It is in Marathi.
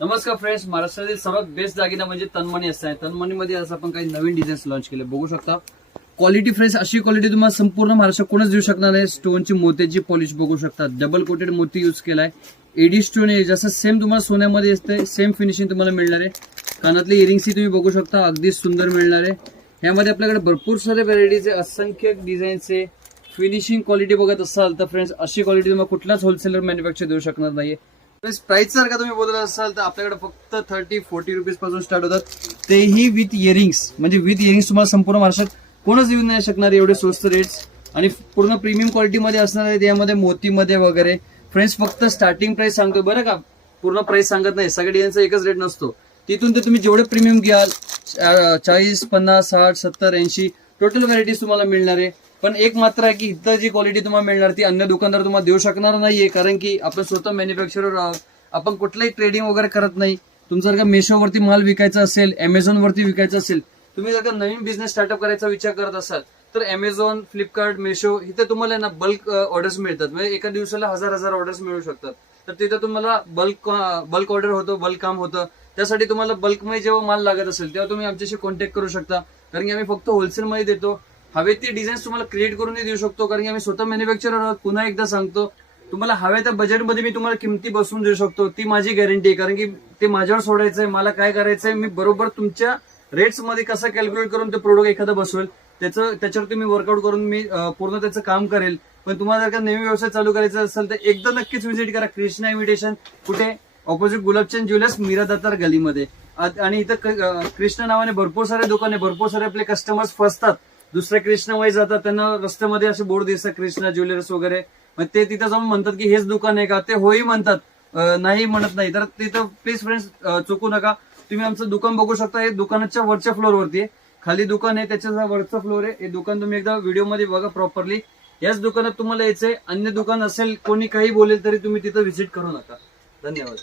नमस्कार फ्रेंड्स, महाराष्ट्रातील सर्वात बेस्ट दागिना म्हणजे तनमणी असते. तनमणीमध्ये आज आपण काही नवीन डिझाईन्स लॉन्च केले, बघू शकता. क्वालिटी फ्रेंड्स, अशी क्वालिटी तुम्हाला संपूर्ण महाराष्ट्रात कोणच देऊ शकणार नाही. स्टोनची मोत्याची पॉलिश बघू शकता, डबल कोटेड मोती यूज केलाय. एडी स्टोन आहे, जसं सेम तुम्हाला सोन्यामध्ये असते सेम फिनिशिंग तुम्हाला मिळणार आहे. कानातले इयरिंग्स तुम्ही बघू शकता, अगदी सुंदर मिळणार आहे. ह्यामध्ये आपल्याकडे भरपूर सारे व्हरायटीज आहे, असंख्य डिझाईन्स आहे. फिनिशिंग क्वालिटी बघत असाल तर फ्रेंड्स, अशी क्वालिटी तुम्हाला कुठलाच होलसेलर मॅन्युफॅक्चर देऊ शकणार नाहीये. प्राइस जर का तुम्ही बोलत असाल तर आपल्याकडे फक्त 30-40 रुपीज पासून स्टार्ट होतात, तेही विथ इयरिंग्स. म्हणजे विथ इयरिंग्स तुम्हाला संपूर्ण महाराष्ट्रात कोणच देऊ नाही शकणार एवढे स्वस्त रेट्स आणि पूर्ण प्रीमियम क्वालिटीमध्ये असणार आहे. त्यामध्ये मोतीमध्ये वगैरे फ्रेंड्स फक्त स्टार्टिंग प्राइस सांगतो बरं का, पूर्ण प्राइस सांगत नाही. सगळ्या डिझाईनचा एकच रेट नसतो. तिथून ते तुम्ही जेवढे प्रीमियम घ्याल 40, 50, 60, 70, 80 टोटल व्हरायटीज तुम्हाला मिळणार आहे. पण एक मात्र आहे की इथं जी क्वालिटी तुम्हाला मिळणार ती अन्य दुकानदार तुम्हाला देऊ शकणार नाहीये, कारण की आपण स्वतः मॅन्युफॅक्चरर आहोत. आपण कुठलाही ट्रेडिंग वगैरे करत नाही. तुमचं जर का मेशोवरती माल विकायचा असेल, अमेझॉन वरती विकायचा असेल, तुम्ही जर का नवीन बिझनेस स्टार्टअप करायचा विचार करत असाल तर अमेझॉन, फ्लिपकार्ट, मेशो इथे तुम्हाला ना बल्क ऑर्डर्स मिळतात. म्हणजे एका दिवसाला हजार ऑर्डर्स मिळू शकतात. तर तिथे तुम्हाला बल्क ऑर्डर होतो, बल्क काम होतं. त्यासाठी तुम्हाला बल्कमध्ये जेव्हा माल लागत असेल तेव्हा तुम्ही आमच्याशी कॉन्टॅक्ट करू शकता, कारण की आम्ही फक्त होलसेलमध्ये देतो. हवे ती डिझाईन्स तुम्हाला क्रिएट करून देऊ शकतो, कारण की आम्ही स्वतः मॅन्युफॅक्चरर आहोत. पुन्हा एकदा सांगतो, तुम्हाला हव्या त्या बजेटमध्ये मी तुम्हाला किमती बसवून देऊ शकतो. ती माझी गॅरंटी आहे, कारण की ते माझ्यावर सोडायचंय. मला काय करायचंय, मी बरोबर तुमच्या रेट्स मध्ये कसं कॅल्क्युलेट करून ते प्रोडक्ट एखादा बसवेल, त्याच्यावर तुम्ही वर्कआउट करून मी पूर्ण त्याचं काम करेल. पण तुम्हाला जर का नवीन व्यवसाय चालू करायचा असेल तर एकदा नक्कीच व्हिजिट करा कृष्णा इन्व्हिटेशन. कुठे? ऑपोजिट गुलाबचंद ज्वेलर्स, मीरा दातार गलीमध्ये. आणि इथं कृष्णा नावाने भरपूर सारे दुकाने, भरपूर सारे आपले कस्टमर्स फसतात. दुसऱ्या कृष्णामध्ये जातात, त्यांना रस्त्यामध्ये असे बोर्ड दिसतात कृष्णा ज्वेलर्स वगैरे, मग ते तिथं जाऊन म्हणतात की हेच दुकान आहे का, ते होई म्हणतात, नाही म्हणत नाही. तर तिथं प्लीज फ्रेंड्स चुकू नका. तुम्ही आमचं दुकान बघू शकता, हे दुकानाच्या वरच्या फ्लोअरवरती आहे. खाली दुकान आहे, त्याच्या वरचा फ्लोअर आहे. हे दुकान तुम्ही एकदा व्हिडिओमध्ये बघा प्रॉपरली. याच दुकानात तुम्हाला यायचंय. अन्य दुकान असेल, कोणी काही बोलेल तरी तुम्ही तिथं व्हिजिट करू नका. धन्यवाद.